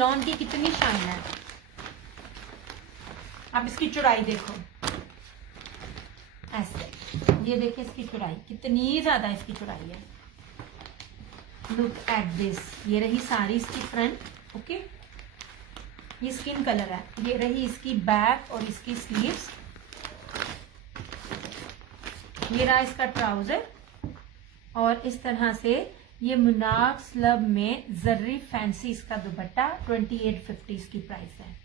Lawn की कितनी shine है। आप इसकी चौड़ाई देखो, ऐसे, ये देखिए इसकी चौड़ाई कितनी ज्यादा इसकी चौड़ाई है। Look at this. ये रही सारी इसकी फ्रंट। ओके, ये स्किन कलर है। ये रही इसकी बैक और इसकी स्लीव्स। ये रहा इसका ट्राउजर और इस तरह से ये मुनाक स्लब में जर्री फैंसी इसका दुपट्टा। 2850 इसकी प्राइस है।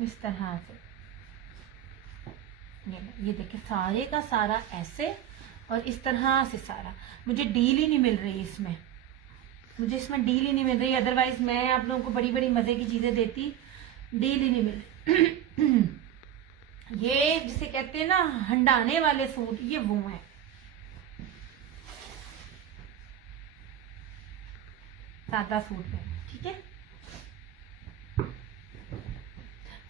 इस तरह से ये देखिए सारे का सारा ऐसे और इस तरह से सारा। मुझे डील ही नहीं मिल रही इसमें, मुझे इसमें डील ही नहीं मिल रही। अदरवाइज मैं आप लोगों को बड़ी बड़ी मजे की चीजें देती, डील ही नहीं मिल रही। ये जिसे कहते हैं ना हंडाने वाले सूट, ये वो है। सादा सूट में, ठीक है।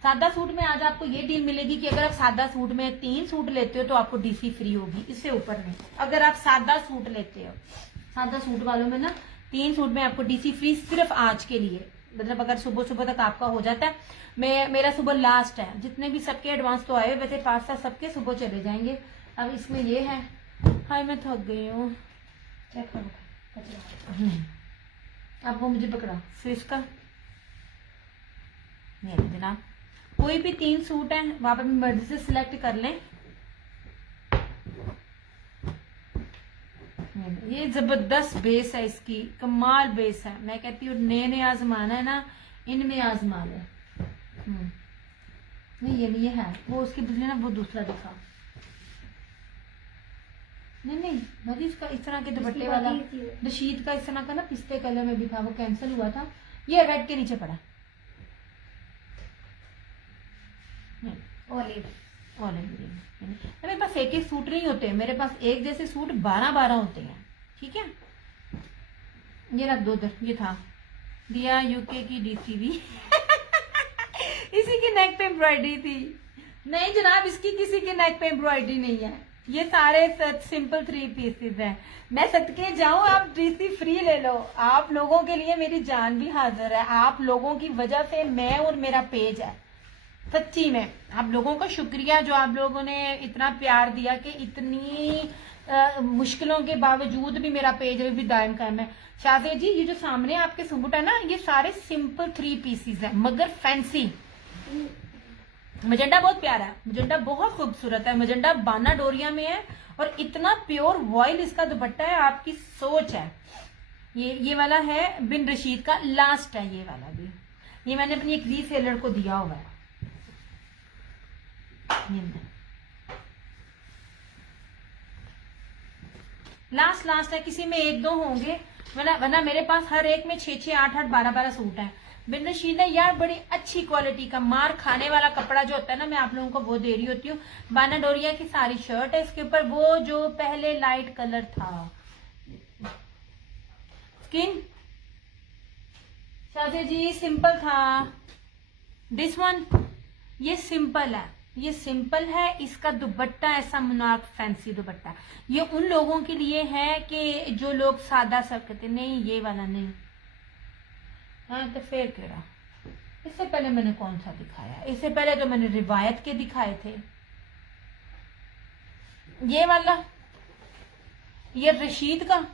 सादा सूट में आज आपको ये डील मिलेगी कि अगर आप सादा सूट में 3 सूट लेते हो तो आपको डीसी फ्री होगी, इससे ऊपर नहीं। अगर आप सादा सूट लेते हो, सादा सूट वालों में ना 3 सूट में आपको डीसी फ्री सिर्फ आज के लिए। मतलब अगर सुबह सुबह तक आपका हो जाता है, मेरा सुबह लास्ट है। जितने भी सबके एडवांस तो आए हुए वैसे 5-7 सबके सुबह चले जाएंगे। अब इसमें ये है, हाय मैं थक गई हूँ। अब वो मुझे पकड़ा स्विच का। जनाब कोई भी 3 सूट है वहां पर मर्जी से सिलेक्ट कर लें। ये जबरदस्त बेस है इसकी, कमाल बेस है। मैं कहती हूँ नए नए आजमाना है ना, इनमें आजमा ले। नहीं ये नहीं, ये है वो उसके बदले ना वो दूसरा दिखा। नहीं भाभी इसका इस तरह के दुपट्टे वाला रशीद का इस तरह का ना पिस्ते कलर में भी था, वो कैंसिल हुआ था। ये रेड के नीचे पड़ा ऑलिव ग्रीन। मेरे पास एक सूट नहीं होते, मेरे पास एक जैसे सूट 12 होते हैं, ठीक है। ये रख दो उधर, ये था दिया यूके की डीसीवी। इसी की नेक पे एम्ब्रॉयडरी थी। नहीं जनाब इसकी किसी के नेक पे एम्ब्रॉयडरी नहीं है, ये सारे सिंपल 3 पीसेस हैं। मैं सदके जाऊं आप डीसी फ्री ले लो। आप लोगों के लिए मेरी जान भी हाजिर है। आप लोगों की वजह से मैं और मेरा पेज है। सच्ची में आप लोगों का शुक्रिया जो आप लोगों ने इतना प्यार दिया कि इतनी मुश्किलों के बावजूद भी मेरा पेज अभी भी दायम कायम है। शादी जी ये जो सामने आपके सूट है ना, ये सारे सिंपल 3 पीसेस हैं मगर फैंसी। मजेंडा बहुत प्यारा है, मजेंडा बहुत खूबसूरत है। मजेंडा बाना डोरिया में है और इतना प्योर वॉयल इसका दुपट्टा है, आपकी सोच है। ये वाला है बिन रशीद का, लास्ट है ये वाला भी। ये मैंने अपनी एक रीसेलर को दिया हुआ है। लास्ट है, किसी में 1-2 होंगे, वरना मेरे पास हर एक में 6-6, 8-8, 12-12 सूट है। बिन रशीद है यार, बड़ी अच्छी क्वालिटी का मार खाने वाला कपड़ा जो होता है ना, मैं आप लोगों को वो दे रही होती हूँ। बाना डोरिया की सारी शर्ट है, इसके ऊपर वो जो पहले लाइट कलर था स्किन शादी जी सिंपल था। दिस वन ये सिंपल है, ये सिंपल है। इसका दुपट्टा ऐसा मुनाक फैंसी दुपट्टा। ये उन लोगों के लिए है कि जो लोग सादा सब कहते नहीं, ये वाला नहीं। हाँ तो फिर केड़ा, इससे पहले मैंने कौन सा दिखाया? इससे पहले तो मैंने रिवायत के दिखाए थे। ये वाला, ये रशीद का।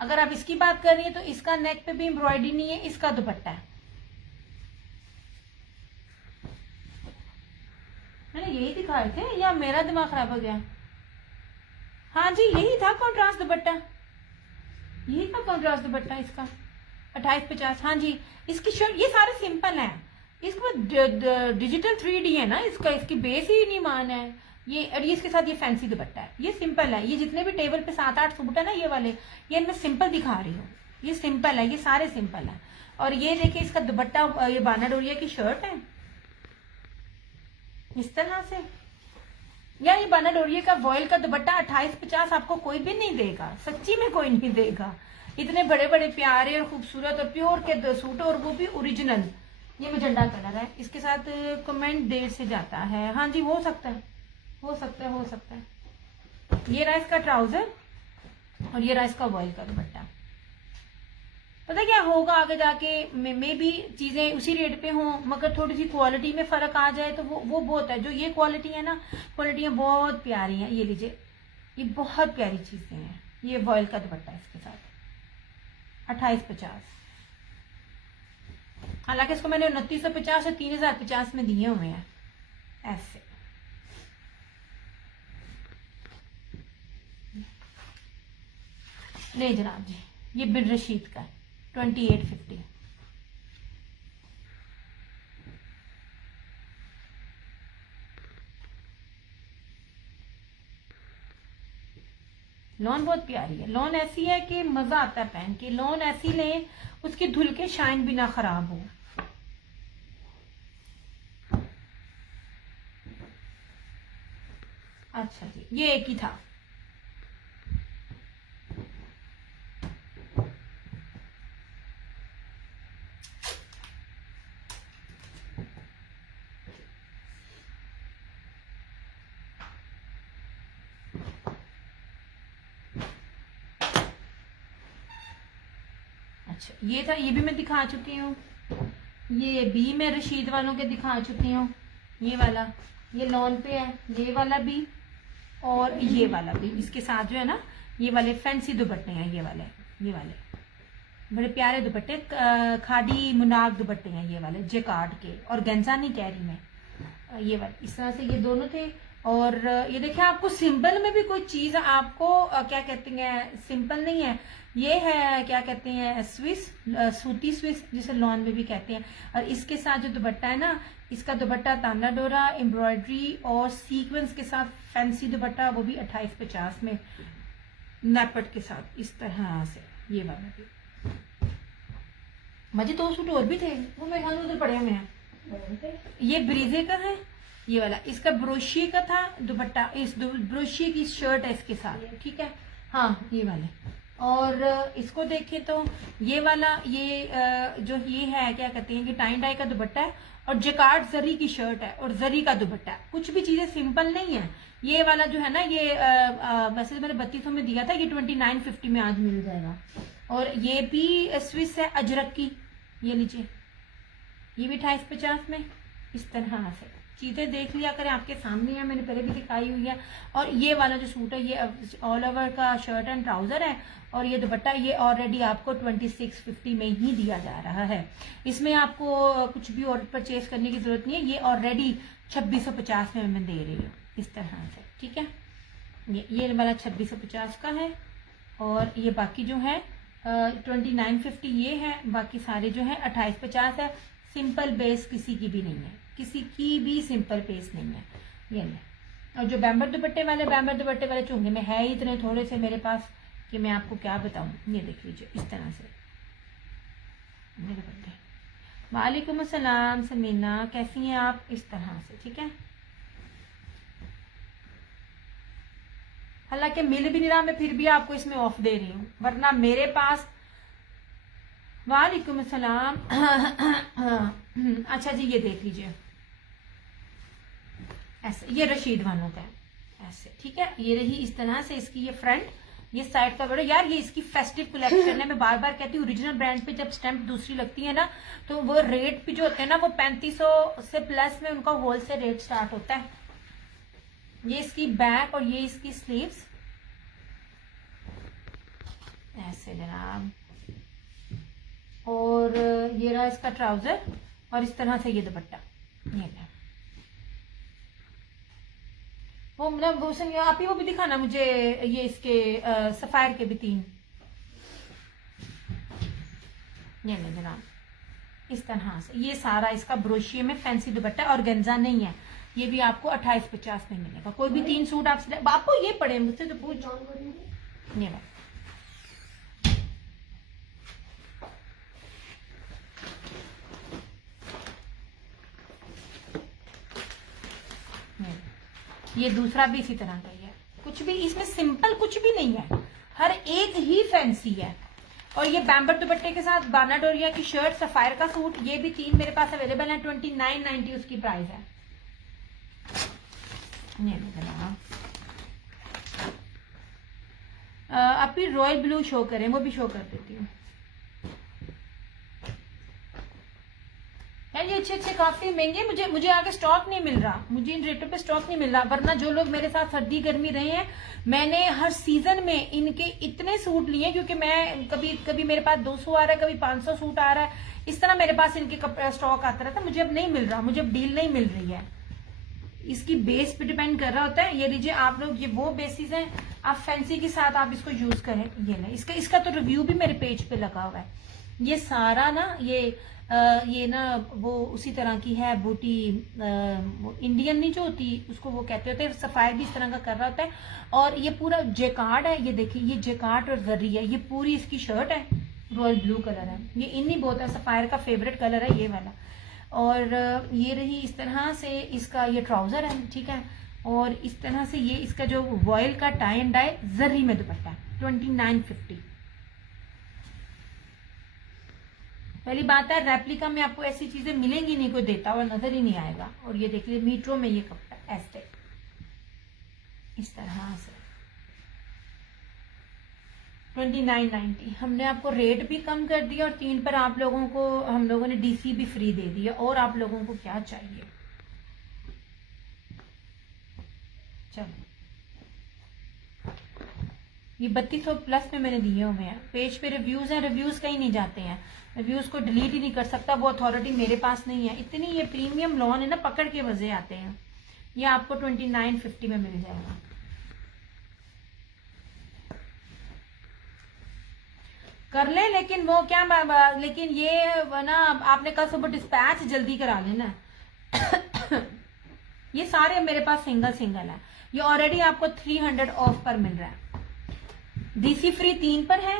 अगर आप इसकी बात कर रही है तो इसका नेक पे भी एम्ब्रॉयडरी नहीं है, इसका दुपट्टा है। मैंने यही दिखाए थे या मेरा दिमाग खराब हो गया? हाँ जी यही था कॉन्ट्रास्ट दुपट्टा, यही था कॉन्ट्रास्ट दुपट्टा इसका 2850। हाँ जी इसकी शर्ट, ये सारे सिंपल हैं। इसका डिजिटल 3D है ना इसका, इसकी बेस ही नहीं मान है ये। और ये इसके साथ ये फैंसी दुपट्टा है, ये सिंपल है। ये जितने भी टेबल पे 7-8 सूट है ना ये वाले, ये मैं सिंपल दिखा रही हूँ। ये सिंपल है, ये सारे सिंपल है। और ये देखिए इसका दुपट्टा, ये बाना डोरिया की शर्ट है इस तरह से। यार ये बाना डोरिया का वॉयल का दुपट्टा 2850 आपको कोई भी नहीं देगा, सच्ची में कोई नहीं देगा। इतने बड़े बड़े प्यारे और खूबसूरत और प्योर के सूट, और वो भी ओरिजिनल। ये मजेंडा कलर है, इसके साथ कमेंट देर से जाता है। हाँ जी हो सकता है, हो सकता है, हो सकता है। ये रहा इसका ट्राउजर और ये रहा इसका वॉयल का दुपट्टा। पता क्या होगा आगे जाके में भी चीजें उसी रेट पे हों मगर थोड़ी सी क्वालिटी में फर्क आ जाए तो वो बहुत है। जो ये क्वालिटी है ना, क्वालिटियां बहुत प्यारी हैं। ये लीजिए, ये बहुत प्यारी चीजें हैं। ये वॉयल का दुपट्टा इसके साथ 2850। हालांकि इसको मैंने 2950 और 3050 में दिए हुए हैं ऐसे। नहीं जनाब जी, ये बिन रशीद का 2850। लॉन बहुत प्यारी है। लॉन ऐसी है कि मजा आता है पहन के। लॉन ऐसी लें उसकी धुल के शाइन भी ना खराब हो। अच्छा जी, ये एक ही था। अच्छा ये था, ये भी मैं दिखा चुकी हूँ। ये भी मैं रशीद वालों के दिखा चुकी हूँ। ये वाला, ये लॉन पे है, ये वाला भी और ये वाला भी। इसके साथ जो है ना, ये वाले फैंसी दुपट्टे हैं। ये वाले बड़े प्यारे दुपट्टे, खादी मुनाग दुपट्टे हैं ये वाले, जेकार्ड के। और गेंजा नहीं कह रही मैं, ये वाले इस तरह से ये दोनों थे। और ये देखिए, आपको सिंपल में भी कोई चीज आपको क्या कहते हैं, सिंपल नहीं है ये, है क्या कहते हैं, स्विस, सूती स्विस जिसे लॉन में भी कहते हैं। और इसके साथ जो दुपट्टा है ना, इसका दुपट्टा ताना डोरा एम्ब्रॉयडरी और सीक्वेंस के साथ फैंसी दुपट्टा, वो भी 2850 में नेपट के साथ इस तरह से। ये वाला भी मुझे 2 सूट और भी थे, वो मेरे ख्याल उधर पड़े हुए हैं। ये ब्रीजे का है ये वाला, इसका ब्रोशिये का था दुपट्टा, इस ब्रोशिये की शर्ट है इसके साथ, ठीक है। हाँ ये वाले। और इसको देखें तो ये वाला, ये जो ये है क्या कहते हैं कि टाई डाई का दुपट्टा है और जकार्ड जरी की शर्ट है और जरी का दुपट्टा है। कुछ भी चीजें सिंपल नहीं है। ये वाला जो है ना, ये वैसे मैंने 3200 में दिया था, ये 2950 में आज मिल जाएगा। और ये भी स्विस है अजरक की, ये लीजिए, ये भी 2850 में। इस तरह से चीजें देख लिया करें, आपके सामने है, मैंने पहले भी दिखाई हुई है। और ये वाला जो सूट है, ये ऑल ओवर का शर्ट एंड ट्राउजर है और ये दुपट्टा, ये ऑलरेडी आपको 2650 में ही दिया जा रहा है। इसमें आपको कुछ भी और परचेज करने की जरूरत नहीं है, ये ऑलरेडी 2650 में मैं दे रही हूँ इस तरह से, ठीक है। ये वाला 2650 का है और ये बाकी जो है 2950 ये है, बाकी सारे जो है 2850 है। सिंपल बेस किसी की भी नहीं है, किसी की भी सिंपल बेस नहीं है ये ले। और जो बैम्बर दुपट्टे वाले चुंगे में है इतने थोड़े से मेरे पास कि मैं आपको क्या बताऊं। ये देख लीजिए इस तरह से मेरे दुपट्टे। वालेकुम अस्सलाम समीना, कैसी हैं आप? इस तरह से, ठीक है। हालांकि मिल भी नहीं रहा, मैं फिर भी आपको इसमें ऑफ दे रही हूँ, वरना मेरे पास। वालेकुम अस्सलाम। अच्छा जी, ये देख लीजिए ऐसे, ये रशीद वालों का है ऐसे, ठीक है। ये रही इस तरह से इसकी ये फ्रंट, ये साइड का बड़ा। यार ये इसकी फेस्टिव कलेक्शन है। मैं बार बार कहती हूँ, ओरिजिनल ब्रांड पे जब स्टैंप दूसरी लगती है ना, तो वो रेट भी जो होते हैं ना, वो 3500 से प्लस में उनका होलसेल रेट स्टार्ट होता है। ये इसकी बैक और ये इसकी स्लीव्स ऐसे जनाब। और ये रहा इसका ट्राउजर और इस तरह से ये दुपट्टा। ये वो मतलब वो आप ही वो भी दिखाना मुझे, ये इसके सफायर के भी 3। ये ले जनाब इस तरह से। ये सारा इसका ब्रोशिये में फैंसी दुपट्टा और गेंजा नहीं है। ये भी आपको 2850 में मिलेगा। कोई भी 3 सूट आपको ये पड़े मुझसे तो पूछ। ये ये दूसरा भी इसी तरह का ही है। कुछ भी इसमें सिंपल कुछ भी नहीं है, हर एक ही फैंसी है। और ये बैम्बर दुपट्टे के साथ बाना डोरिया की शर्ट, सफायर का सूट, ये भी 3 मेरे पास अवेलेबल है। 2990 उसकी प्राइस है। ये आप भी रॉयल ब्लू शो करें, वो भी शो कर देती हूँ यार। ये अच्छे काफी महंगे, मुझे आगे स्टॉक नहीं मिल रहा, मुझे इन रेटों पे स्टॉक नहीं मिल रहा। वरना जो लोग मेरे साथ सर्दी गर्मी रहे हैं, मैंने हर सीजन में इनके इतने सूट लिए, क्योंकि मैं कभी मेरे पास 200 आ रहा है, कभी 500 सूट आ रहा है, इस तरह मेरे पास इनके स्टॉक आता रहता है। मुझे अब नहीं मिल रहा, मुझे अब डील नहीं मिल रही है। इसकी बेस पे डिपेंड कर रहा होता है। ये लीजिए आप लोग, ये वो बेसिस है, आप फैंसी के साथ आप इसको यूज करें। ये ना इसका तो रिव्यू भी मेरे पेज पे लगा हुआ है। ये सारा ना ये ना वो उसी तरह की है बूटी, इंडियन नहीं जो होती उसको वो कहते होते हैं। सफायर भी इस तरह का कर रहा होता है। और ये पूरा जेकार्ड है, ये देखिए ये जेकार्ड और जर्री है। ये पूरी इसकी शर्ट है, रॉयल ब्लू कलर है। ये इन्हीं बहुत है, सफायर का फेवरेट कलर है ये वाला। और ये रही इस तरह से इसका ये ट्राउजर है, ठीक है। और इस तरह से ये इसका जो वॉयल का टाई एंड डाई जर्री में दुपट्टा है, 2950। पहली बात है रेप्लिका में आपको ऐसी चीजें मिलेंगी नहीं, कोई देता हुआ नजर ही नहीं आएगा। और ये देख लीजिए मीटरों में ये कपड़ा ऐसे इस तरह से 2990। हमने आपको रेट भी कम कर दिया और 3 पर आप लोगों को हम लोगों ने डीसी भी फ्री दे दिया। और आप लोगों को क्या चाहिए? चलो ये 3200 प्लस में मैंने दिए हुए हैं। पेज पे रिव्यूज हैं, रिव्यूज कहीं नहीं जाते हैं, रिव्यूज को डिलीट ही नहीं कर सकता, वो अथॉरिटी मेरे पास नहीं है। इतनी ये प्रीमियम लॉन है ना, पकड़ के मजे आते हैं। ये आपको 2950 में मिल जाएगा। कर ले, लेकिन वो क्या लेकिन ये ना आपने कल सुबह डिस्पैच जल्दी करा लेना। ये सारे मेरे पास सिंगल है। ये ऑलरेडी आपको 300 ऑफ पर मिल रहा है। डीसी फ्री 3 पर है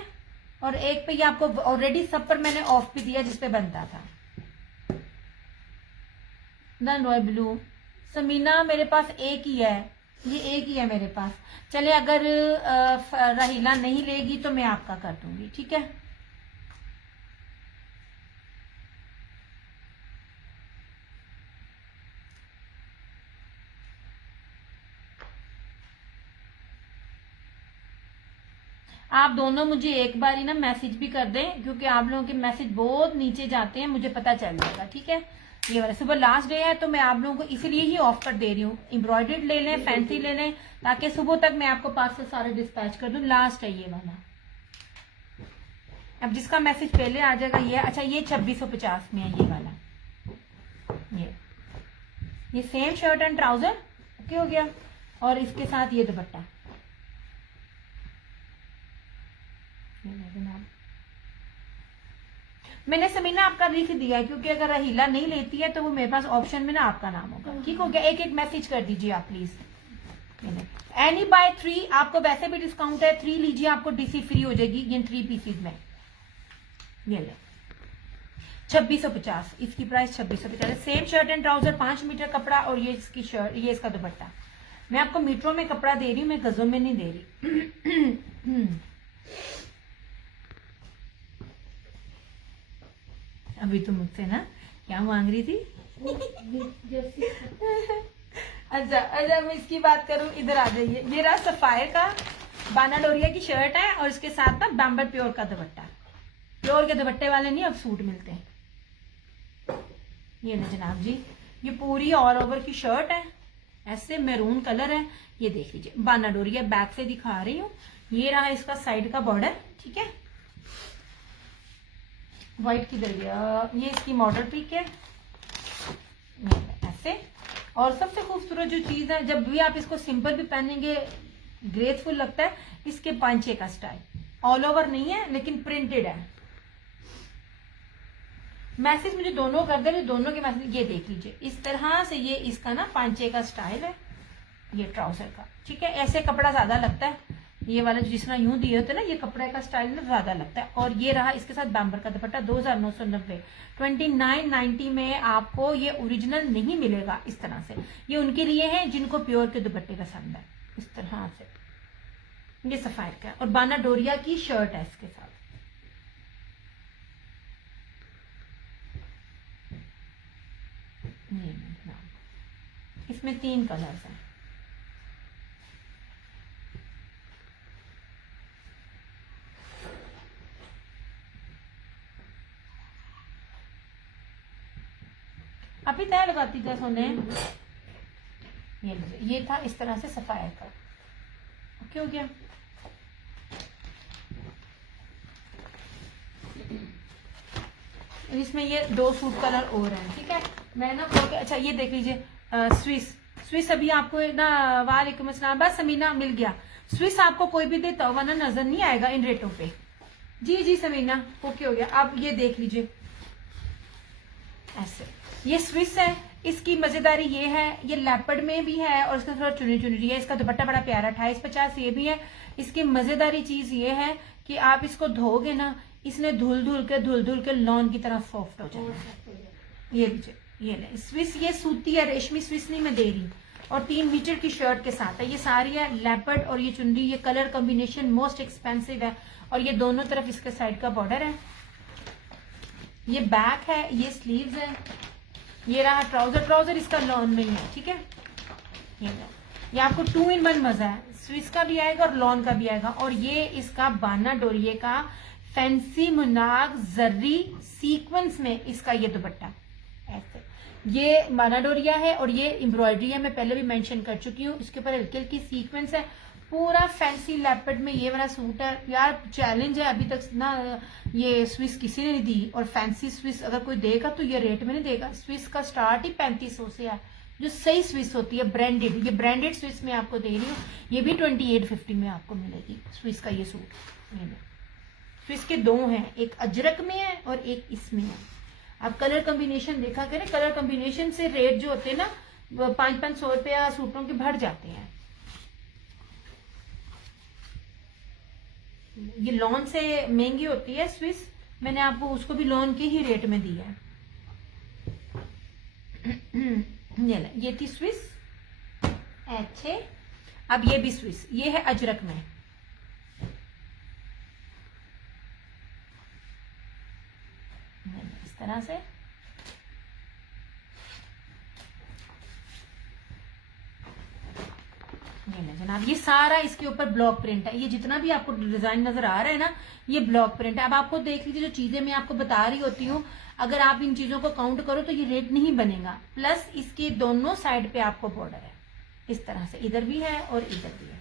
और 1 पे ये आपको ऑलरेडी सब पर मैंने ऑफ भी दिया जिस पे बनता था। देन रॉयल ब्लू समीना मेरे पास एक ही है, ये एक ही है मेरे पास। चले अगर रहीला नहीं लेगी तो मैं आपका कर दूंगी, ठीक है। आप दोनों मुझे एक बार ही ना मैसेज भी कर दें, क्योंकि आप लोगों के मैसेज बहुत नीचे जाते हैं, मुझे पता चल जाएगा, ठीक है। ये वाला सुबह लास्ट डे है तो मैं आप लोगों को इसीलिए ही ऑफ कर दे रही हूँ। एम्ब्रॉयडर्ड ले लें, फैंसी ले लें, ताकि सुबह तक मैं आपको पार्सल सारे डिस्पैच कर दूं। लास्ट है ये वाला। अब जिसका मैसेज पहले आ जाएगा ये, अच्छा ये 2650 में है ये वाला। ये same shirt and trouser okay हो गया, और इसके साथ ये दुपट्टा। मैंने समीना आपका लिख दिया है, क्योंकि अगर रहीला नहीं लेती है तो वो मेरे पास ऑप्शन में ना आपका नाम होगा, ठीक हो गया। एक एक मैसेज कर दीजिए आप प्लीज। एनी बाय 3 आपको वैसे भी डिस्काउंट है, 3 लीजिए आपको डीसी फ्री हो जाएगी इन 3 पीसीज में। ये ले 2650, इसकी price 2650। Same shirt and trouser 5 metre कपड़ा, और ये इसकी शर्ट, ये इसका दुपट्टा। मैं आपको मीटरों में कपड़ा दे रही हूँ, मैं गजों में नहीं दे रही। अभी तो मुझसे ना क्या मांग रही थी? अच्छा मैं इसकी बात करूं, इधर आ जाइए। ये रहा सफायर का बाना डोरिया की शर्ट है, और इसके साथ ना बैम्बर प्योर का दुपट्टा। प्योर के दुपट्टे वाले नहीं अब सूट मिलते हैं। ये ना जनाब जी, ये पूरी ऑल ओवर की शर्ट है, ऐसे मैरून कलर है। ये देख लीजिए बाना डोरिया, बैक से दिखा रही हूँ। ये रहा इसका साइड का बॉर्डर, ठीक है। व्हाइट किधर गया? ये इसकी मॉडल पिक है ऐसे। और सबसे खूबसूरत जो चीज है, जब भी आप इसको सिंपल भी पहनेंगे ग्रेसफुल लगता है, इसके पांचे का स्टाइल ऑल ओवर नहीं है लेकिन प्रिंटेड है। मैसेज मुझे दोनों कर दे, दोनों के मैसेज। ये देख लीजिए इस तरह से, ये इसका ना पांचे का स्टाइल है, ये ट्राउजर का, ठीक है। ऐसे कपड़ा ज्यादा लगता है, ये वाला जिस तरह यूं दिए होते हैं ना, ये कपड़े का स्टाइल ना ज्यादा लगता है। और ये रहा इसके साथ बैम्बर का दुपट्टा, 2990। 2990 में आपको ये ओरिजिनल नहीं मिलेगा इस तरह से। ये उनके लिए है जिनको प्योर के दुपट्टे पसंद है, इस तरह से। ये सफायर का है और बाना डोरिया की शर्ट है इसके साथ। इसमें 3 कलर्स हैं। अभी तय लगाती क्या सोने। ये था इस तरह से सफायर का। ओके हो गया। इसमें ये 2 सूट कलर और हैं, ठीक है। मैं ना अच्छा ये देख लीजिए, स्विस अभी आपको ना, वालेकुम अस्सलाम, बस समीना मिल गया। स्विस आपको कोई भी देता हुआ ना नजर नहीं आएगा इन रेटों पे। जी जी समीना, ओके हो गया। अब ये देख लीजिए ऐसे, ये स्विस है। इसकी मजेदारी ये है, ये लेपर्ड में भी है और इसका थोड़ा चुनी चुनी है। इसका दुपट्टा बड़ा प्यारा 2850 ये भी है। इसकी मजेदारी चीज ये है कि आप इसको धोगे ना, इसने धुल धुल के लॉन की तरह सॉफ्ट हो जाएगा। ये लीजिए, ये ले स्विस, ये सूती है, रेशमी स्विस नहीं मैं दे रही। और 3 मीटर की शर्ट के साथ है। ये सारी है लेपर्ड और ये चुनरी, ये कलर कॉम्बिनेशन मोस्ट एक्सपेंसिव है। और ये दोनों तरफ इसके साइड का बॉर्डर है। ये बैक है, ये स्लीव्स है। ये रहा ट्राउजर इसका लॉन में ही है, ठीक है। ये आपको 2 in 1 मजा है, स्विस का भी आएगा और लॉन का भी आएगा। और ये इसका बाना डोरिये का फैंसी मुनाग जर्री सीक्वेंस में इसका ये दुपट्टा ऐसे, ये बाना डोरिया है और ये एम्ब्रॉयडरी है। मैं पहले भी मेंशन कर चुकी हूँ। इसके ऊपर हल्की हल्की सीक्वेंस है। पूरा फैंसी लेपर्ड में ये वाला सूट है यार। चैलेंज है, अभी तक ना ये स्विस किसी ने नहीं दी। और फैंसी स्विस अगर कोई देगा तो ये रेट में नहीं देगा। स्विस का स्टार्ट ही 3500 से है, जो सही स्विस होती है, ब्रांडेड। ये ब्रांडेड स्विस में आपको दे रही हूँ। ये भी 2850 में आपको मिलेगी स्विस का ये सूट। स्विस के 2 हैं, एक अजरक में है और एक इसमें है। आप कलर कॉम्बिनेशन देखा करें, कलर कॉम्बिनेशन से रेट जो होते हैं ना 500-500 रुपया सूटों के बढ़ जाते हैं। ये लॉन से महंगी होती है स्विस, मैंने आपको उसको भी लॉन के ही रेट में दिया है। ये थी स्विस अच्छे। अब ये भी स्विस, ये है अजरक में। इस तरह से ये जनाब, ये सारा इसके ऊपर ब्लॉक प्रिंट है। ये जितना भी आपको डिजाइन नजर आ रहा है ना, ये ब्लॉक प्रिंट है। अब आपको देख लीजिए, जो चीजें मैं आपको बता रही होती हूँ, अगर आप इन चीजों को काउंट करो तो ये रेट नहीं बनेगा। प्लस इसके दोनों साइड पे आपको बॉर्डर है इस तरह से, इधर भी है और इधर भी है।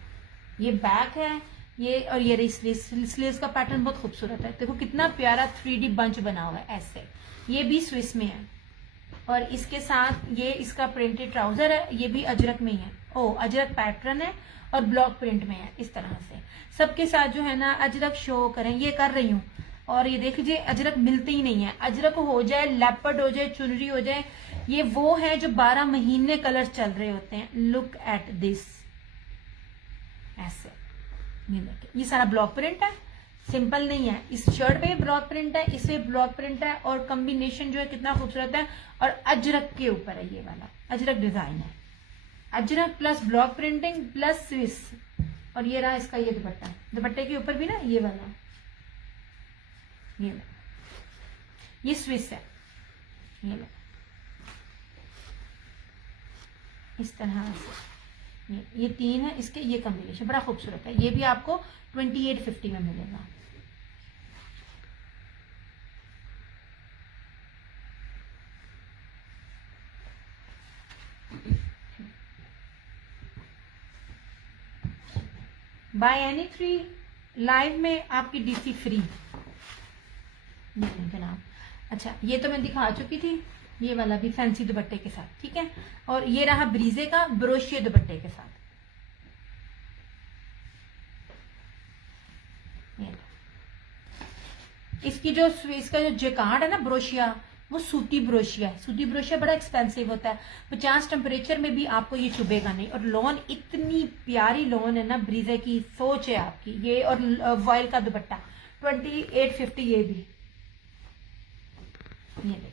ये बैक है ये, और ये स्लीव्स का पैटर्न बहुत खूबसूरत है। देखो कितना प्यारा 3D बंच बना हुआ है ऐसे। ये भी स्विस में है और इसके साथ ये इसका प्रिंटेड ट्राउजर है। ये भी अजरक में ही है। अजरक पैटर्न है और ब्लॉक प्रिंट में है इस तरह से। सबके साथ जो है ना अजरक शो करें, ये कर रही हूँ। और ये देख लीजिए, अजरक मिलते ही नहीं है। अजरक हो जाए, लेपर्ड हो जाए, चुनरी हो जाए, ये वो है जो 12 महीने कलर चल रहे होते हैं। लुक एट दिस ऐसे, ये देखिए, ये सारा ब्लॉक प्रिंट है, सिंपल नहीं है। इस शर्ट पे ब्लॉक प्रिंट है, इसे ब्लॉक प्रिंट है और कॉम्बिनेशन जो है कितना खूबसूरत है। और अजरक के ऊपर है, ये वाला अजरक डिजाइन है। Ajrak plus block printing plus Swiss. और ये रहा इसका ये दुपट्टा, दुपट्टे के ऊपर भी ना ये वाला, ये स्विस है। इस तरह से ये 3 है इसके, ये कॉम्बिनेशन बड़ा खूबसूरत है। ये भी आपको 2850 में मिलेगा। बाय एनी 3 लाइव में आपकी डीसी फ्री जनाब। अच्छा, ये तो मैं दिखा चुकी थी, ये वाला भी फैंसी दुपट्टे के साथ, ठीक है। और ये रहा ब्रीजे का ब्रोशिया दुपट्टे के साथ। इसकी जो इसका जो जेकार्ड है ना ब्रोशिया, वो सूती ब्रोशिया है। सूती ब्रोशिया बड़ा एक्सपेंसिव होता है। 50 टेम्परेचर में भी आपको ये चुभेगा नहीं। और लॉन इतनी प्यारी लॉन है ना ब्रीजे की, सोच है आपकी ये। और वॉयल का दुपट्टा 2850 ये भी। ये देखिए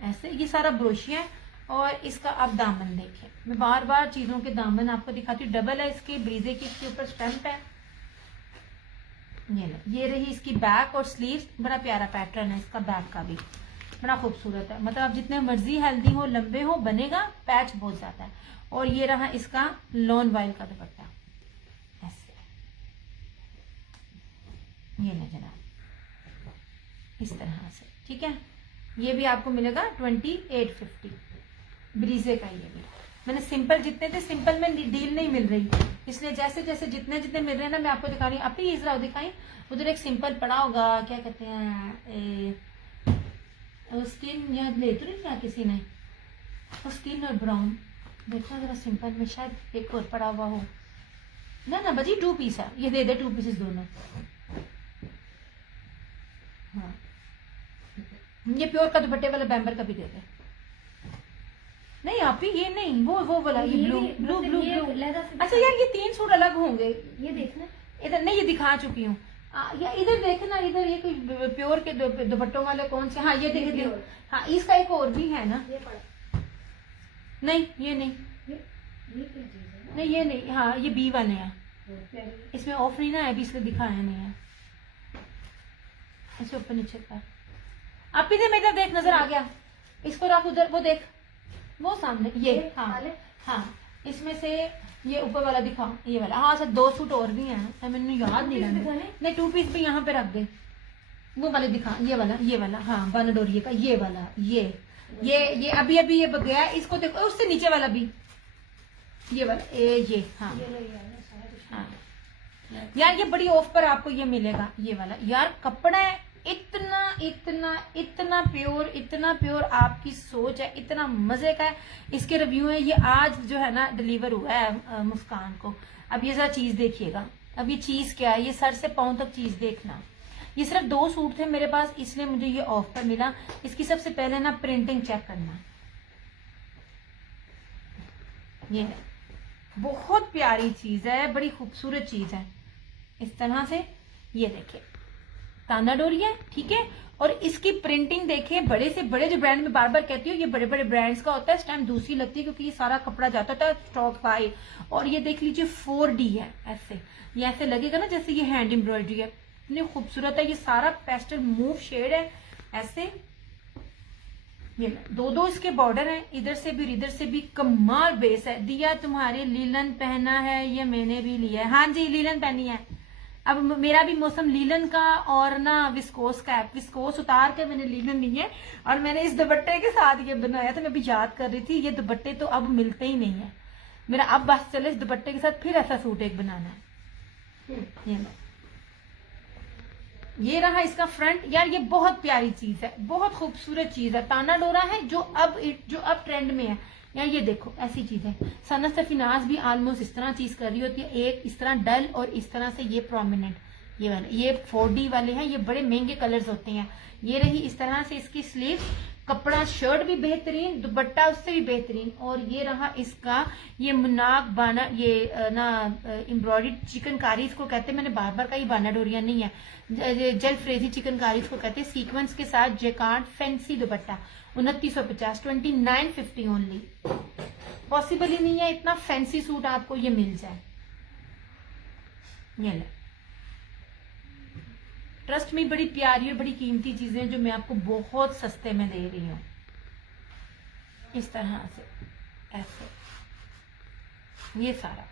ऐसे, ये सारा ब्रोशिया है। और इसका आप दामन देखिए, मैं बार बार चीजों के दामन आपको दिखाती हूँ। डबल है इसके ब्रीजे की, इसके ऊपर स्टैंप है। ये रही इसकी बैक और स्लीव्स, बड़ा प्यारा पैटर्न है इसका। बैक का भी बड़ा खूबसूरत है। मतलब आप जितने मर्जी हेल्दी हो, लंबे हो, बनेगा। पैच बहुत ज्यादा है। और ये रहा इसका लॉन वाइल का दुपट्टा ऐसे। ये ले जनाब इस तरह से, ठीक है। ये भी आपको मिलेगा 2850 ब्रीजे का। ये भी मैंने सिंपल जितने थे, सिंपल में डील नहीं मिल रही, इसलिए जैसे जैसे जितने जितने मिल रहे हैं ना मैं आपको दिखा रही हूँ। आप ही इजरा दिखाई, उधर एक सिंपल पड़ा होगा, क्या कहते हैं स्किन, याद ले तो नहीं क्या किसी ने, स्किन और ब्राउन देखना जरा, सिंपल में शायद एक और पड़ा हुआ हो ना। ना बजी 2 पीस है, ये दे दे 2 पीसेस दोनों। हाँ ये प्योर का दुपट्टे वाला बैम्बर का भी दे दे। नहीं आप ही ये नहीं, वो वाला, ये ब्लू ब्लू ब्लू ब्लू। अच्छा यार ये 3 सूट अलग होंगे, ये देखना इधर। नहीं ये दिखा चुकी हूँ, या इधर देखना, इधर ये कोई प्योर के दुपट्टों वाले कौन से। हाँ ये देख, हाँ इसका एक और भी है ना। नहीं ये नहीं, नहीं ये नहीं, हाँ ये बी वाले हैं, इसमें ऑफ नहीं ना है अभी, इसलिए दिखाया नहीं है। ऐसे ऊपर नीचे कर, आप इधर मेरा देख, नजर आ गया, इसको रख उधर, वो देख वो सामने ये। हाँ हाँ इसमें से ये ऊपर वाला दिखा, ये वाला। हाँ सर 2 सूट और भी हैं, मैंने याद नहीं रहा। नहीं 2 पीस भी यहाँ पे रख दे, वो वाले दिखा, ये वाला हाँ बनडोरिये का, ये वाला, ये अभी ये गया, इसको देखो, उससे नीचे वाला भी ये वाला, ये हाँ हाँ यार ये बड़ी ऑफ पर आपको ये मिलेगा, ये वाला। यार कपड़ा इतना इतना इतना प्योर, इतना प्योर, आपकी सोच है, इतना मजे का है। इसके रिव्यू है, ये आज जो है ना डिलीवर हुआ है मुस्कान को। अब ये जरा चीज देखिएगा, अब ये चीज क्या है, ये सर से पांव तक चीज देखना। ये सिर्फ 2 सूट थे मेरे पास, इसलिए मुझे ये ऑफ पर मिला। इसकी सबसे पहले ना प्रिंटिंग चेक करना, ये है बहुत प्यारी चीज है, बड़ी खूबसूरत चीज है। इस तरह से ये देखिए ताना डोरी है, ठीक है। और इसकी प्रिंटिंग देखिए, बड़े से बड़े जो ब्रांड में बार बार कहती हूँ, ये बड़े बड़े ब्रांड्स का होता है, इस टाइम दूसरी लगती है क्योंकि ये सारा कपड़ा जाता था स्टॉक बाय। और ये देख लीजिए 4D है, ऐसे ये ऐसे लगेगा ना जैसे ये हैंड एम्ब्रॉयडरी है, इतनी खूबसूरत है। ये सारा पेस्टल मूव शेड है, ऐसे ये 2 इसके बॉर्डर हैं, इधर से भी इधर से भी। कमाल बेस है। दिया तुम्हारे लीलन पहना है, ये मैंने भी लिया है। हाँ जी लीलन पहनी है। अब मेरा भी मौसम लीलन का और ना विस्कोस का है, विस्कोस उतार के मैंने लीलन ली है। और मैंने इस दुपट्टे के साथ ये बनाया था, मैं भी याद कर रही थी, ये दुपट्टे तो अब मिलते ही नहीं है मेरा। अब बस चले इस दुपट्टे के साथ फिर ऐसा सूट एक बनाना है। ये रहा इसका फ्रंट। यार ये बहुत प्यारी चीज है, बहुत खूबसूरत चीज है। ताना डोरा है जो अब ट्रेंड में है। यार ये देखो ऐसी चीज है। सनत सफीनाज भी ऑलमोस्ट इस तरह चीज कर रही होती है, एक इस तरह डल और इस तरह से ये प्रोमिनेंट, ये वाले, ये 4D वाले हैं, ये बड़े महंगे कलर्स होते हैं। ये रही इस तरह से इसकी स्लीव, कपड़ा शर्ट भी बेहतरीन, दुपट्टा उससे भी बेहतरीन। और ये रहा इसका ये मुनाक बाना, ये ना एम्ब्रॉयडरी चिकनकारी इसको कहते हैं। मैंने बार बार कहा ये बाना डोरिया नहीं है, जल फ्रेजी चिकनकारी इसको कहते हैं। सीक्वेंस के साथ jacquard fancy dupatta 2950, 2950 only. Possible ही नहीं है इतना फैंसी सूट आपको ये मिल जाए। ये ले ट्रस्ट में, बड़ी प्यारी और बड़ी कीमती चीजें जो मैं आपको बहुत सस्ते में दे रही हूं। इस तरह से ऐसे ये सारा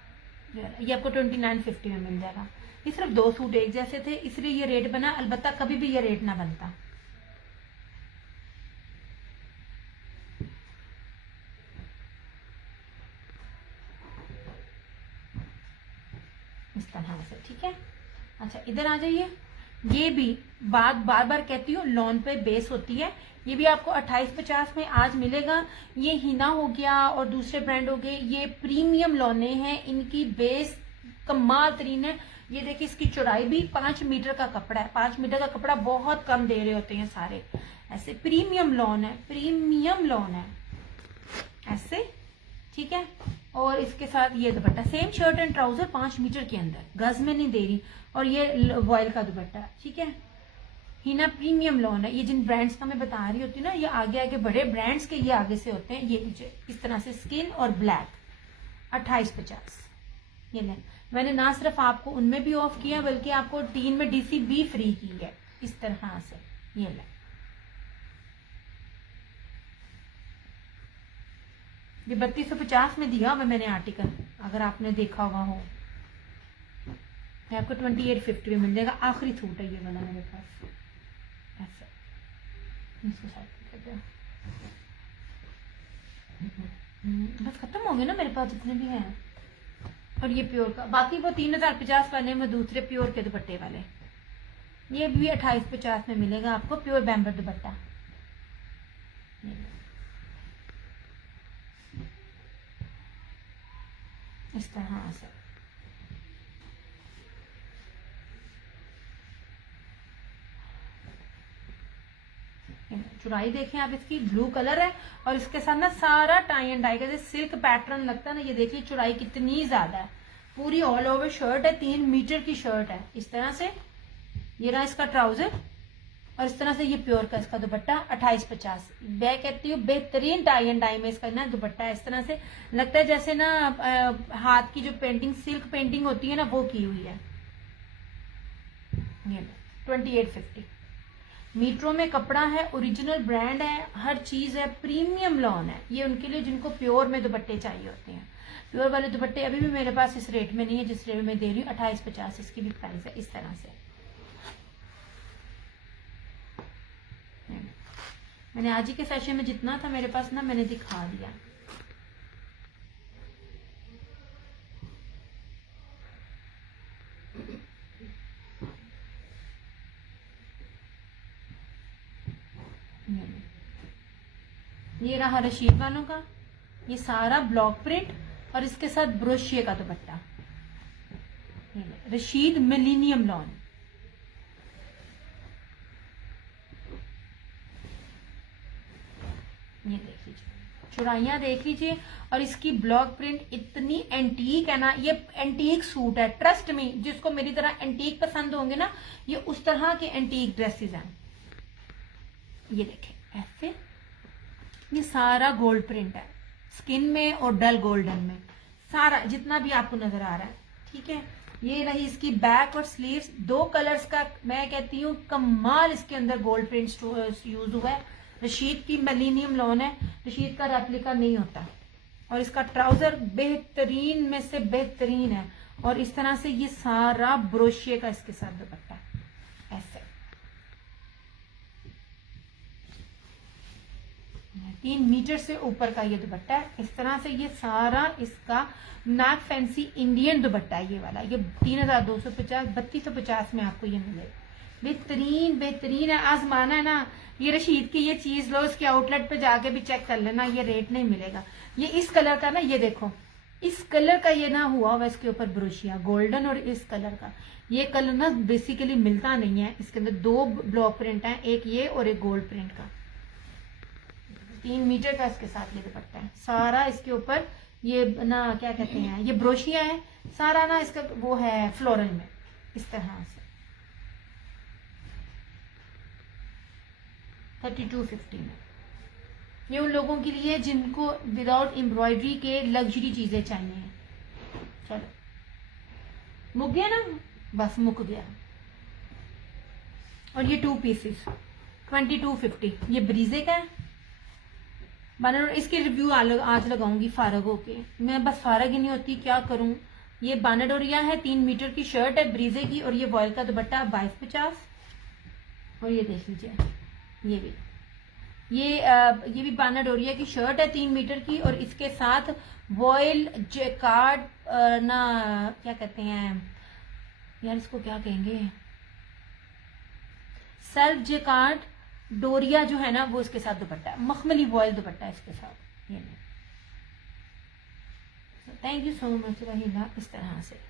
ये आपको 2950 में मिल जाएगा। ये सिर्फ 2 सूट एक जैसे थे इसलिए ये रेट बना, अलबत्ता कभी भी ये रेट ना बनता। इस तरह से, ठीक है। अच्छा इधर आ जाइए। ये भी बात बार बार कहती हूँ, लॉन पे बेस होती है। ये भी आपको 2850 में आज मिलेगा। ये हिना हो गया और दूसरे ब्रांड हो गए, ये प्रीमियम लॉने हैं, इनकी बेस कमाल तरीन है। ये देखिए इसकी चौड़ाई भी 5 मीटर का कपड़ा है। 5 मीटर का कपड़ा बहुत कम दे रहे होते हैं सारे। ऐसे प्रीमियम लॉन है, प्रीमियम लॉन है ऐसे, ठीक है। और इसके साथ ये dupatta, same shirt and trouser 5 metre के अंदर, गज में नहीं दे रही। और ये वॉयल का दुपट्टा, ठीक है। हिना प्रीमियम लॉन है। ये जिन ब्रांड्स का मैं बता रही होती हूँ ना, ये आगे आगे बड़े ब्रांड्स के ये आगे से होते हैं। ये नीचे इस तरह से स्किन और ब्लैक 2850। ये ले, मैंने ना सिर्फ आपको उनमें भी ऑफ किया बल्कि आपको 3 में DC भी फ्री की है। इस तरह से ये ले, ये 3250 में दिया हुआ मैंने आर्टिकल, अगर आपने देखा हुआ हो। आपको 2850 में मिल जाएगा। आखिरी सूट है ये वाला मेरे पास, ऐसा इसको साथ बस खत्म होंगे ना मेरे पास जितने भी हैं। और ये प्योर का, बाकी वो 3050 वाले में दूसरे प्योर के दुपट्टे वाले, ये भी 2850 में मिलेगा आपको, प्योर बैम्बर दुपट्टा। इस तरह से चुराई देखें आप, इसकी ब्लू कलर है और इसके साथ ना सारा टाई एंड डाई का जैसे सिल्क पैटर्न लगता है ना, ये देखिए चुराई कितनी ज्यादा है, पूरी ऑल ओवर शर्ट है, 3 मीटर की शर्ट है इस तरह से। ये रहा इसका ट्राउजर और इस तरह से ये प्योर का इसका दुपट्टा 2850। मैं कहती हूँ बेहतरीन टाई एंड डाई में इसका ना दुपट्टा है, इस तरह से लगता है जैसे ना हाथ की जो पेंटिंग सिल्क पेंटिंग होती है ना वो की हुई है। ये 2850 मीटरों में कपड़ा है, ओरिजिनल ब्रांड है, हर चीज है, प्रीमियम लॉन है। ये उनके लिए जिनको प्योर में दुपट्टे चाहिए होते हैं। प्योर वाले दुपट्टे अभी भी मेरे पास इस रेट में नहीं है जिस रेट में दे रही हूँ, 2850 इसकी भी प्राइस है इस तरह से। मैंने आज ही के सेशन में जितना था मेरे पास ना मैंने दिखा दिया। ये रहा रशीद वालों का, ये सारा ब्लॉक प्रिंट और इसके साथ ब्रोशिये का दुपट्टा, रशीद मिलीनियम लॉन। ये देख लीजिए चुराइयां देख लीजिए, और इसकी ब्लॉक प्रिंट इतनी एंटीक है ना, ये एंटीक सूट है, ट्रस्ट मी, जिसको मेरी तरह एंटीक पसंद होंगे ना, ये उस तरह के एंटीक ड्रेसेस हैं। ये देखें ऐसे, ये सारा गोल्ड प्रिंट है, स्किन में और डल गोल्डन में, सारा जितना भी आपको नजर आ रहा है, ठीक है। ये रही इसकी बैक और स्लीव्स, 2 कलर्स का, मैं कहती हूँ कमाल इसके अंदर गोल्ड प्रिंट यूज हुआ है। रशीद की मिलीनियम लॉन है, रशीद का रेप्लिका नहीं होता। और इसका ट्राउजर बेहतरीन में से बेहतरीन है, और इस तरह से ये सारा ब्रोशिये का इसके साथ दुपट्टा ऐसे 3 मीटर से ऊपर का ये दुपट्टा है इस तरह से। ये सारा इसका मैक फैंसी इंडियन दुपट्टा है ये वाला, ये 3250 3250 में आपको ये मिलेगा। बेहतरीन बेहतरीन है, आजमाना है ना, ये रशीद की ये चीज लो, इसके आउटलेट पे जाके भी चेक कर लेना, ये रेट नहीं मिलेगा। ये इस कलर का ना, ये देखो इस कलर का ये ना हुआ हुआ इसके ऊपर ब्रोशिया गोल्डन, और इस कलर का ये कलर ना बेसिकली मिलता नहीं है। इसके अंदर 2 ब्लॉक प्रिंट है, एक ये और एक गोल्ड प्रिंट का, 3 मीटर का इसके साथ ये दुपट्टा है। सारा इसके ऊपर ये ना क्या कहते हैं, ये ब्रोशिया है सारा ना, इसका वो है फ्लोरल में इस तरह से। 3250 में ये उन लोगों के लिए जिनको विदाउट एम्ब्रॉयडरी के लग्जरी चीजें चाहिए। चलो मुक गया ना, बस मुक गया। और ये 2 पीसेस 2250, ये ब्रीजे का है बानर। इसके रिव्यू आज लगाऊंगी फारग होके, मैं बस फारग ही नहीं होती, क्या करूं। ये बानाडोरिया है, 3 मीटर की शर्ट है ब्रीजे की, और ये वॉयल का दुपट्टा 2250। और ये देख लीजिए ये भी बानाडोरिया की शर्ट है 3 मीटर की, और इसके साथ वॉयल जैकार्ड ना क्या कहते हैं यार, इसको क्या कहेंगे, सेल्फ जैकार्ड डोरिया जो है ना, वो इसके साथ दुपट्टा है, मखमली वॉयल दुपट्टा है इसके साथ। ये थैंक यू सो मच रहीना। इस तरह से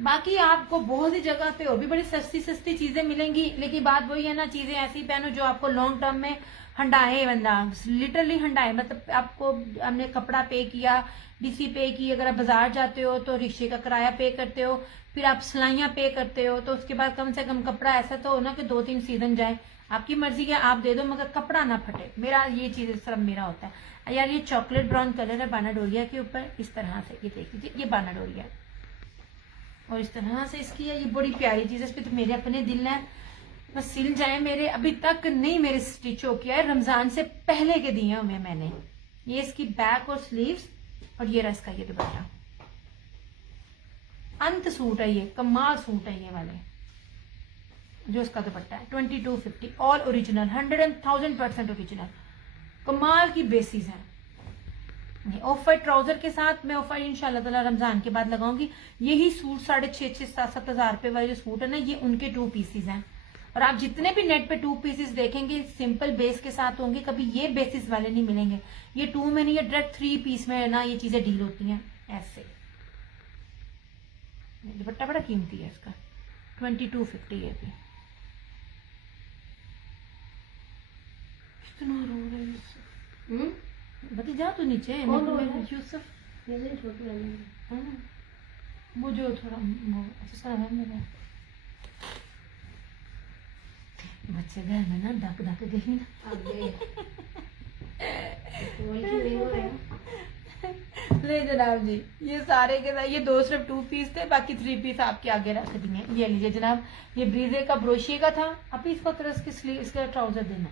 बाकी आपको बहुत सी जगह पे और भी बड़ी सस्ती सस्ती चीजें मिलेंगी, लेकिन बात वही है ना, चीजें ऐसी पहनो जो आपको लॉन्ग टर्म में हंडाए, बंदा लिटरली हंडाए। मतलब आपको हमने कपड़ा पे किया, डीसी पे की, अगर आप बाजार जाते हो तो रिक्शे का किराया पे करते हो, फिर आप सिलाइयां पे करते हो, तो उसके बाद कम से कम कपड़ा ऐसा तो हो ना कि 2-3 सीजन जाए। आपकी मर्जी है, आप दे दो मगर कपड़ा ना फटे। मेरा ये चीज सिर्फ मेरा होता है यार। ये चॉकलेट ब्राउन कलर है बानाडोरिया के ऊपर इस तरह से, ये देख लीजिए, ये बानाडोरिया और इस तरह से इसकी है। ये बड़ी प्यारी चीज है, इस पे तो मेरे अपने दिल है, बस सिल जाए मेरे। अभी तक नहीं मेरे स्टिच हो किया है, रमजान से पहले के दिए हुए मैंने। ये इसकी बैक और स्लीव्स, और ये रहा इसका ये दुपट्टा। अंत सूट है ये, कमाल सूट है ये वाले। जो इसका दुपट्टा है 2250, ऑल ओरिजिनल, 100,000% ओरिजिनल, कमाल की बेसिस है। ऑफ वाइट ट्राउजर के साथ मैं ऑफ वाइट इंशाल्लाह ताला रमजान के बाद लगाऊंगी। यही सूट 6,500-7,000 रुपए वाले जो सूट है ना, ये उनके 2 पीसेस हैं। और आप जितने भी नेट पे 2 पीसेस देखेंगे सिंपल बेस के साथ होंगे, कभी ये बेसिस वाले नहीं मिलेंगे। ये 2 में नहीं, ये डायरेक्ट 3 पीस में ना ये चीजें डील होती हैं ऐसे। दुपट्टा बड़ा कीमती है इसका, 2250 है। भी कितना रो रहा है बता, जा तो नीचे यूसुफ, वो जो थोड़ा वो अच्छा है मेरा बच्चे घर में ना डक डक गई ना ले जनाब जी, ये सारे के साथ ये 2 सिर्फ 2 पीस थे, बाकी 3 पीस आपके आगे रख दिए। ये लीजिए जनाब, ये ब्रीजे का ब्रोशिए का था। अब इसको तरह इसकी स्लीव इसका ट्राउजर देना।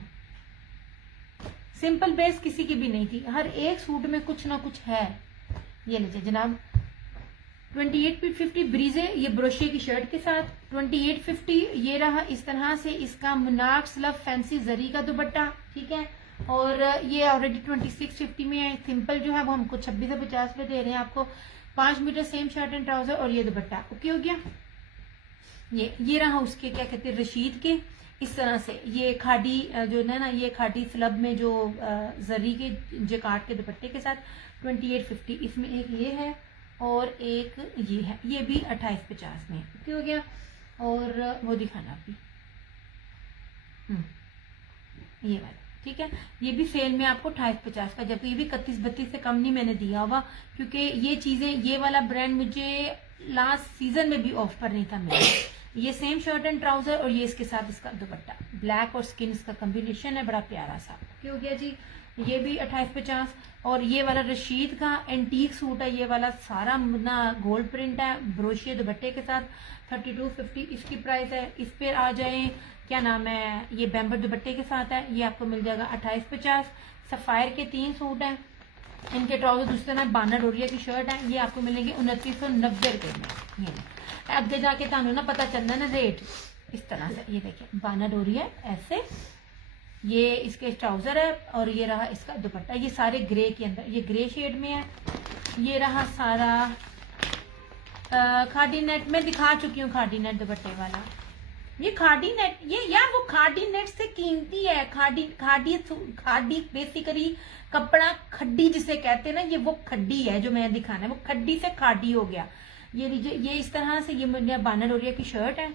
सिंपल बेस किसी की भी नहीं थी, हर एक सूट में कुछ ना कुछ है। ये लीजिए जनाब 2850 ब्रीजे, ये ब्रोशिए की शर्ट के साथ 2850। ये रहा इस तरह से इसका मुनाक स्लव फैंसी जरी का दुपट्टा, ठीक है। और ये ऑलरेडी 2650 में है। सिंपल जो है वो हमको 26 से 50 पे दे रहे हैं आपको। 5 metre same shirt and trouser और ये दुपट्टा ओके हो गया। ये रहा उसके क्या कहते हैं रशीद के, इस तरह से ये खाड़ी जो है ना, ये खाड़ी स्लब में जो जरी के जकार्ड के दुपट्टे के साथ 2850। इसमें एक ये है और एक ये है, ये भी 2850 में ओके हो गया। और वो दिखाना अभी ये वाला, ठीक है। ये भी सेल में आपको 2850 का, जबकि ये भी 31-32 से कम नहीं मैंने दिया हुआ, क्योंकि ये चीजें, ये वाला ब्रांड मुझे लास्ट सीजन में भी ऑफ पर नहीं था मिला। ये सेम शर्ट एंड ट्राउजर और ये इसके साथ इसका दुपट्टा, ब्लैक और स्किन इसका कॉम्बिनेशन है, बड़ा प्यारा सा ओके हो गया जी। ये भी 2850। और ये वाला रशीद का एंटीक सूट है, ये वाला सारा ना गोल्ड प्रिंट है, ब्रोशिए दुपट्टे के साथ 3250 इसकी प्राइस है। इस पर आ जाए क्या नाम है, ये बैम्बर दुपट्टे के साथ है, ये आपको मिल जाएगा 2850। सफायर के 3 सूट हैं, इनके ट्राउजर दूसरे ना बाना डोरिया की शर्ट है, ये आपको मिलेंगे 2990 रुपए में। ये आगे जाके तानू ना पता चलना ना रेट इस तरह से। ये देखिए बाना डोरिया ऐसे, ये इसके ट्राउजर है और ये रहा इसका दुपट्टा। ये सारे ग्रे के अंदर, ये ग्रे शेड में है। ये रहा सारा खादी नेट में दिखा चुकी हूँ, खादी नेट दुपट्टे वाला। ये खादी नेट, ये यार वो खादी नेट से कीमती है। खादी खादी खादी बेसिकली कपड़ा खड्डी जिसे कहते हैं ना, ये वो खड्डी है जो मैं दिखाना है, वो खड्डी से खादी हो गया। ये लीजिए, ये इस तरह से, ये मुझे बाना डोरिया की शर्ट है,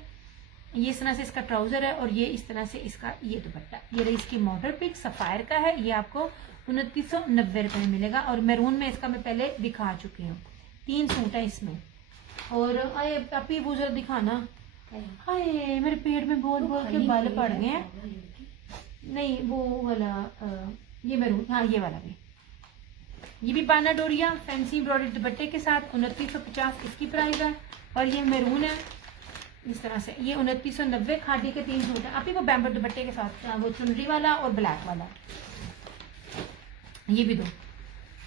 ये इस तरह से इसका ट्राउजर है और ये इस तरह से इसका ये दुपट्टा। ये रही इसकी मॉडल पिक, सफायर का है, ये आपको 2990 रुपए में मिलेगा। और मैरून में इसका मैं पहले दिखा चुकी हूँ। 3 सूट है इसमें। और आए अपी वो जरा दिखाना। हाय मेरे पेट में बोल बोल के बाल पड़ गए हैं। नहीं वो वाला ये मैरून, हाँ ये वाला भी, ये भी बाना डोरिया फैंसी एम्ब्रॉयडर्ड दुपट्टे के साथ 2950 इसकी प्राइस है। और ये मैरून है इस तरह से, ये 2990। खादी के 3 सूट है, आप ही वो बैम्बर दुपट्टे के साथ, वो चुनरी वाला और ब्लैक वाला, ये भी दो,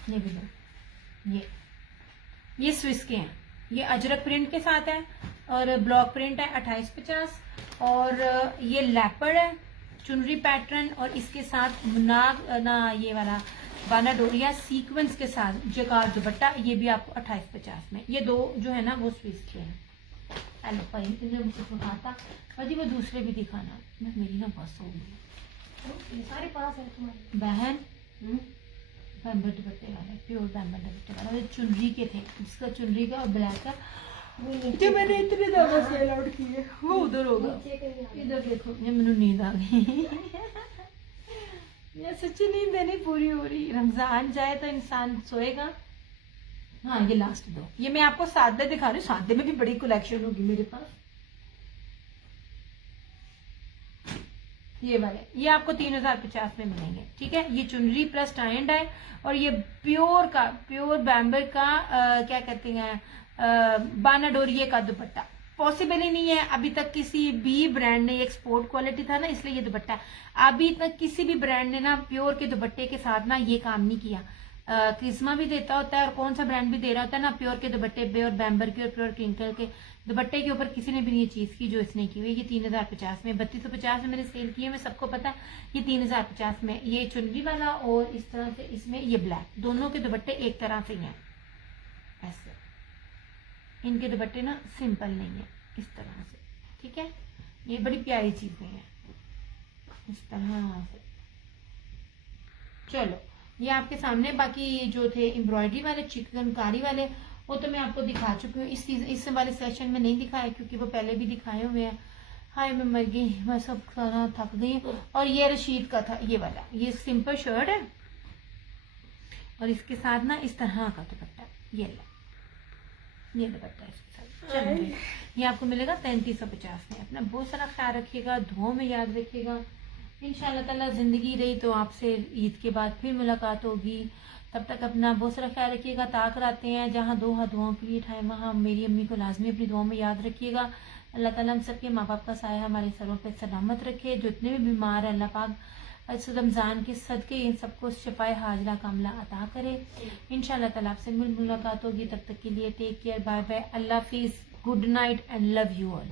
ये भी दो। ये स्विस के हैं, ये अजरक प्रिंट के साथ है और ब्लॉक प्रिंट है 2850। और ये लेपर्ड है चुनरी पैटर्न और इसके साथ नाग ना ये वाला बाना डोरिया सीक्वेंस के साथ जगार दुपट्टा, ये भी आपको 2850 में। ये 2 जो है ना वो स्विस के हैं। जी वो दूसरे भी दिखाना, मेरी ना बस हो गई। सारे पास है तुम्हारे बहन। बैम्बर दुपट्टे वाले, प्योर बैम्बर दुपट्टे वाला, चुनरी के थे, जिसका चुनरी का और ब्लैक का जो मैंने इतने ज्यादा सेल आउट किए वो उधर होगा। इधर देखो, ये मैंने नींद आ गई ये सच्ची नींद नहीं पूरी हो रही। रमजान जाए तो इंसान सोएगा। हाँ ये लास्ट 2, ये मैं आपको सादे दिखा रही हूँ। सादे में भी बड़ी कलेक्शन होगी मेरे पास। ये वाले, ये आपको 3050 में मिलेंगे, ठीक है। ये चुनरी प्लस टाई एंड डाई और ये प्योर बैम्बर का क्या कहते हैं बाना डोरिये का दुपट्टा। पॉसिबल ही नहीं है अभी तक किसी भी ब्रांड ने, एक्सपोर्ट क्वालिटी था ना इसलिए ये दुपट्टा, अभी तक किसी भी ब्रांड ने ना प्योर के दुपट्टे के साथ ना ये काम नहीं किया। क्रिस्मा भी देता होता है और कौन सा ब्रांड भी दे रहा होता है ना, प्योर के दुपट्टे, प्योर बैम्बर के और प्योर क्रिंकल के दुपट्टे के ऊपर किसी ने भी ये चीज की जो इसने की हुई। ये 3050 में, 3250 में मैंने सेल किए, मैं सबको पता है। ये 3050 में, ये चुनरी वाला और इस तरह से इसमें ये ब्लैक, दोनों के दुपट्टे एक तरह से ही हैं। ऐसे इनके दुपट्टे ना सिंपल नहीं है, इस तरह से, ठीक है। ये बड़ी प्यारी चीजें हैं इस तरह से। चलो ये आपके सामने, बाकी जो थे एम्ब्रॉयडरी वाले चिकनकारी वाले वो तो मैं आपको दिखा चुकी हूँ। इस वाले सेशन में नहीं दिखाया क्योंकि वो पहले भी दिखाए हुए हैं। हाय मैं मर गई, मैं सब सारा थक गई। और ये रशीद का था ये वाला, ये सिंपल शर्ट है और इसके साथ ना इस तरह का दुपट्टा, ये दुपट्टा इसके साथ। चलिए ये आपको मिलेगा 3350 में। अपना बहुत सारा ख्याल रखिएगा, दुआओं में याद रखिएगा। इंशाल्लाह ताला जिंदगी रही तो आपसे ईद के बाद फिर मुलाकात होगी। तब तक अपना बहुत सारा ख्याल रखिएगा। ताक आते हैं जहाँ दो हाथ दुआओं के लिए ठाए, वहाँ मेरी अम्मी को लाजमी अपनी दुआओं में याद रखिएगा। अल्लाह ताला हम सबके माँ बाप का साया हमारे सरों पर सलामत रखे। जितने भी बीमार है अल्लाह पाक इस रमज़ान के सदके इन सबको शफाए हाजरा कामला अता करे। इंशाल्लाह ताला आपसे मुलाकात होगी। तब तक के लिए टेक केयर, बाय बाय, अल्लाह हाफिज़, good night and love you all.